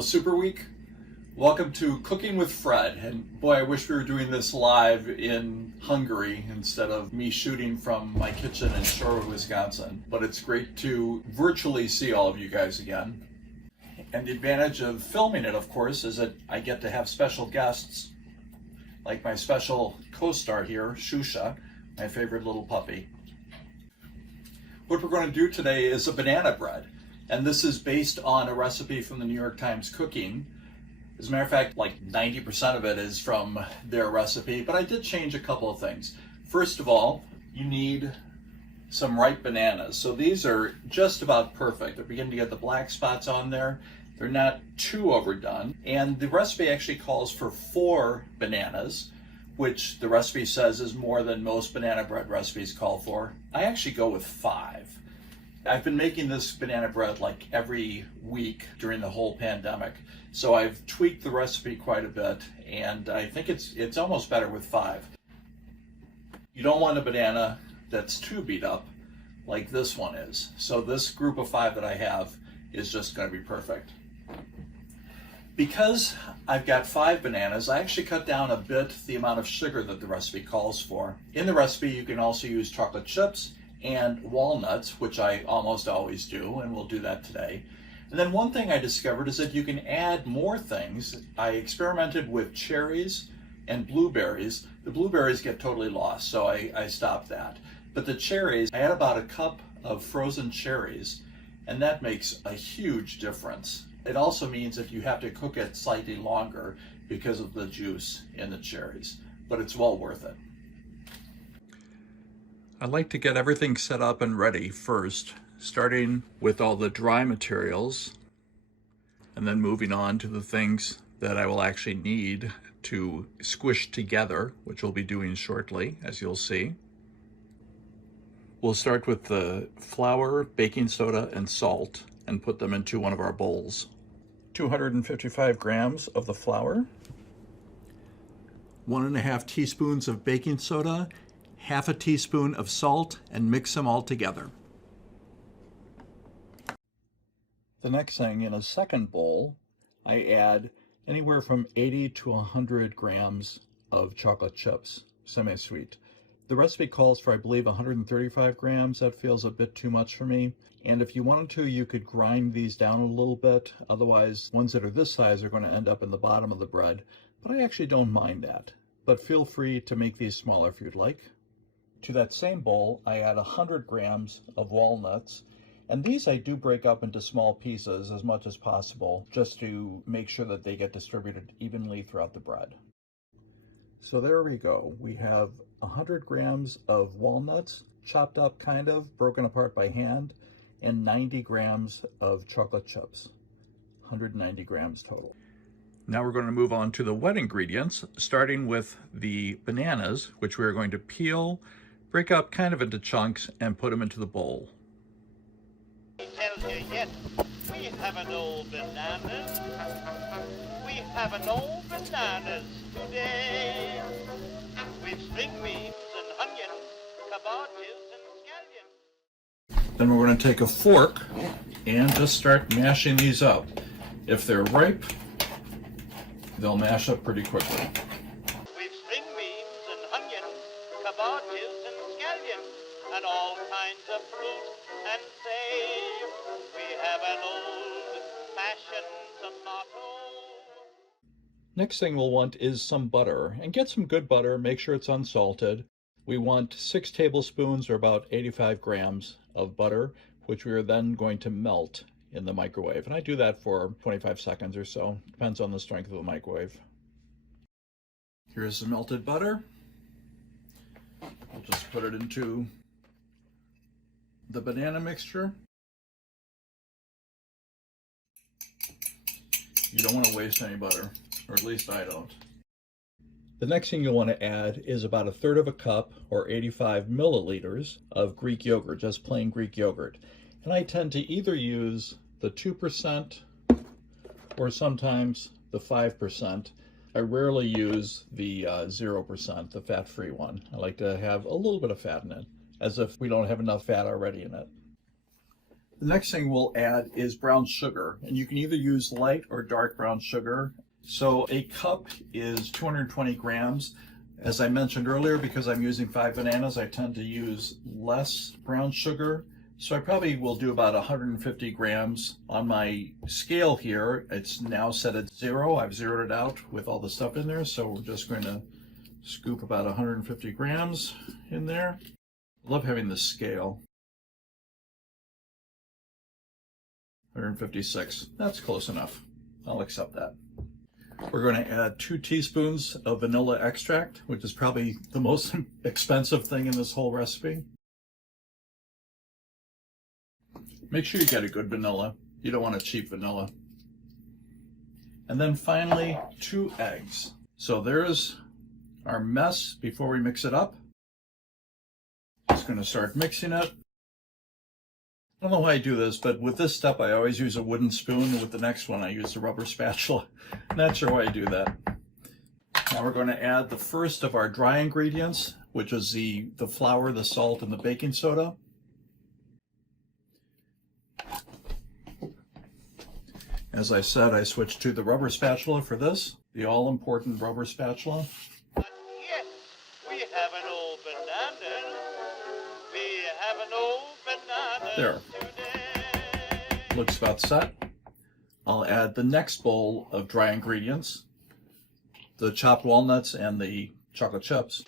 Hello, Super Week. Welcome to Cooking with Fred. And boy, I wish we were doing this live in Hungary instead of me shooting from my kitchen in Shorewood, Wisconsin. But it's great to virtually see all of you guys again. And the advantage of filming it, of course, is that I get to have special guests, like my special co-star here, Shusha, my favorite little puppy. What we're going to do today is a banana bread. And this is based on a recipe from the New York Times Cooking. As a matter of fact, like 90% of it is from their recipe, but I did change a couple of things. First of all, you need some ripe bananas. So these are just about perfect. They're beginning to get the black spots on there. They're not too overdone. And the recipe actually calls for 4 bananas, which the recipe says is more than most banana bread recipes call for. I actually go with 5. I've been making this banana bread like every week during the whole pandemic. So I've tweaked the recipe quite a bit, and I think it's almost better with 5. You don't want a banana that's too beat up like this one is. So this group of 5 that I have is just going to be perfect. Because I've got 5 bananas, I actually cut down a bit the amount of sugar that the recipe calls for. In the recipe, you can also use chocolate chips and walnuts, which I almost always do, and we'll do that today. And then one thing I discovered is that you can add more things. I experimented with cherries and blueberries. The blueberries get totally lost, so I stopped that. But the cherries, I add about a cup of frozen cherries, and that makes a huge difference. It also means that you have to cook it slightly longer because of the juice in the cherries, but it's well worth it. I like to get everything set up and ready first, starting with all the dry materials and then moving on to the things that I will actually need to squish together, which we'll be doing shortly, as you'll see. We'll start with the flour, baking soda, and salt and put them into one of our bowls. 255 grams of the flour, 1.5 teaspoons of baking soda, half a teaspoon of salt, and mix them all together. The next thing, in a second bowl, I add anywhere from 80 to 100 grams of chocolate chips, semi-sweet. The recipe calls for, I believe, 135 grams. That feels a bit too much for me. And if you wanted to, you could grind these down a little bit. Otherwise, ones that are this size are going to end up in the bottom of the bread. But I actually don't mind that. But feel free to make these smaller if you'd like. To that same bowl, I add 100 grams of walnuts, and these I do break up into small pieces as much as possible, just to make sure that they get distributed evenly throughout the bread. So there we go. We have 100 grams of walnuts, chopped up kind of, broken apart by hand, and 90 grams of chocolate chips, 190 grams total. Now we're going to move on to the wet ingredients, starting with the bananas, which we're going to peel, break up kind of into chunks, and put them into the bowl. Tell you yet, we have no bananas. We have no bananas today. With string beans and onions, cabbages and scallions. Then we're going to take a fork and just start mashing these up. If they're ripe, they'll mash up pretty quickly. With string beans and onions, cabbages and scallions, and all kinds of fruit and say, we have an old-fashioned tomato. Next thing we'll want is some butter, and get some good butter. Make sure it's unsalted. We want 6 tablespoons or about 85 grams of butter, which we are then going to melt in the microwave. And I do that for 25 seconds or so. Depends on the strength of the microwave. Here's the melted butter. We'll just put it into the banana mixture. You don't want to waste any butter, or at least I don't. The next thing you'll want to add is about 1/3 cup or 85 milliliters of Greek yogurt, just plain Greek yogurt. And I tend to either use the 2% or sometimes the 5%. I rarely use the 0%, the fat-free one. I like to have a little bit of fat in it, as if we don't have enough fat already in it. The next thing we'll add is brown sugar, and you can either use light or dark brown sugar. So a cup is 220 grams. As I mentioned earlier, because I'm using 5 bananas, I tend to use less brown sugar. So I probably will do about 150 grams. On my scale here, it's now set at 0. I've zeroed it out with all the stuff in there. So we're just going to scoop about 150 grams in there. I love having this scale. 156. That's close enough. I'll accept that. We're going to add 2 teaspoons of vanilla extract, which is probably the most expensive thing in this whole recipe. Make sure you get a good vanilla. You don't want a cheap vanilla. And then finally, 2 eggs. So there's our mess before we mix it up. Just going to start mixing it. I don't know why I do this, but with this step I always use a wooden spoon, and with the next one I use a rubber spatula. Not sure why I do that. Now we're going to add the first of our dry ingredients, which is the flour, the salt, and the baking soda. As I said, I switched to the rubber spatula for this, the all-important rubber spatula. Yes, we have an old banana. We have an old banana. There. Looks about set. I'll add the next bowl of dry ingredients, the chopped walnuts and the chocolate chips.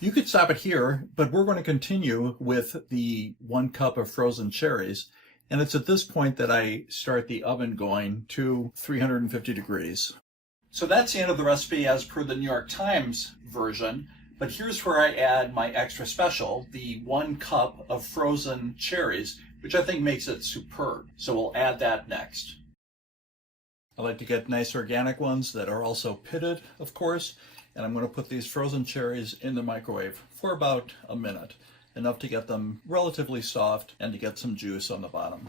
You could stop it here, but we're going to continue with the 1 cup of frozen cherries. And it's at this point that I start the oven going to 350 degrees. So that's the end of the recipe as per the New York Times version. But here's where I add my extra special, the 1 cup of frozen cherries, which I think makes it superb. So we'll add that next. I like to get nice organic ones that are also pitted, of course. And I'm going to put these frozen cherries in the microwave for about a minute, enough to get them relatively soft and to get some juice on the bottom.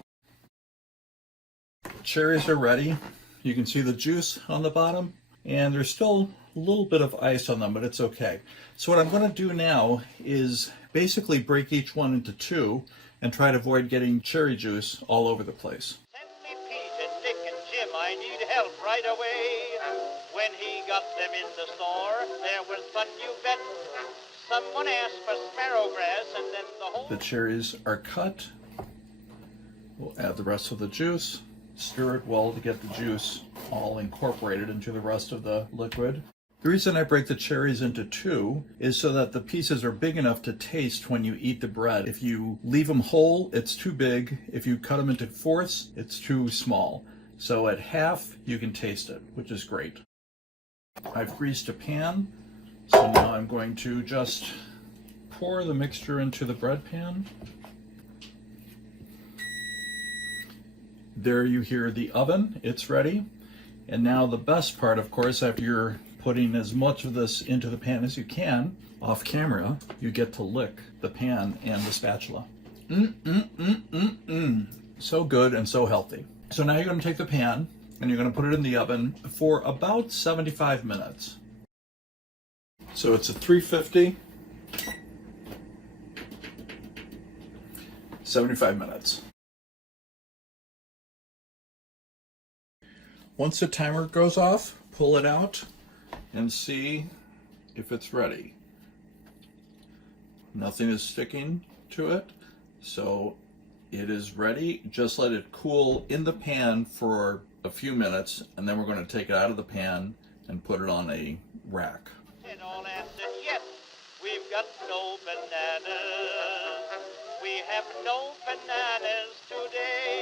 Cherries are ready. You can see the juice on the bottom, and there's still a little bit of ice on them, but it's okay. So what I'm going to do now is basically break each one into 2 and try to avoid getting cherry juice all over the place. Send me Pete and Dick and Jim, I need help right away. When he got them in the store, there was fun, you bet. Someone asked for sparrow grass, and then the whole... The cherries are cut. We'll add the rest of the juice. Stir it well to get the juice all incorporated into the rest of the liquid. The reason I break the cherries into 2 is so that the pieces are big enough to taste when you eat the bread. If you leave them whole, it's too big. If you cut them into 4ths, it's too small. So at half, you can taste it, which is great. I've greased a pan, so now I'm going to just pour the mixture into the bread pan. There you hear the oven, it's ready. And now the best part, of course, after you're putting as much of this into the pan as you can, off camera, you get to lick the pan and the spatula. So good and so healthy. So now you're going to take the pan and you're going to put it in the oven for about 75 minutes. So it's at 350, 75 minutes. Once the timer goes off, pull it out and see if it's ready. Nothing is sticking to it, so it is ready. Just let it cool in the pan for a few minutes, and then we're going to take it out of the pan and put it on a rack. And all answered, yes, we've got no bananas. We have no bananas today.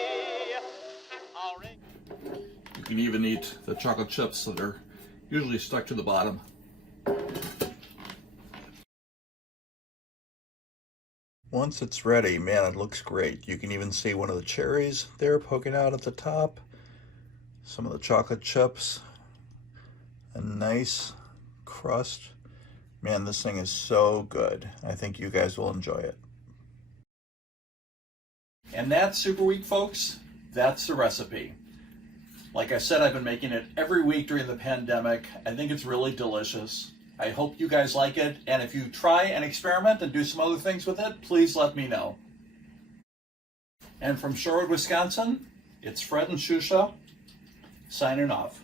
You can even eat the chocolate chips that are usually stuck to the bottom. Once it's ready, man, it looks great. You can even see one of the cherries there poking out at the top. Some of the chocolate chips. A nice crust. Man, this thing is so good. I think you guys will enjoy it. And that's Super Week, folks. That's the recipe. Like I said, I've been making it every week during the pandemic. I think it's really delicious. I hope you guys like it, and if you try and experiment and do some other things with it, please let me know. And from Shorewood, Wisconsin, it's Fred and Shusha signing off.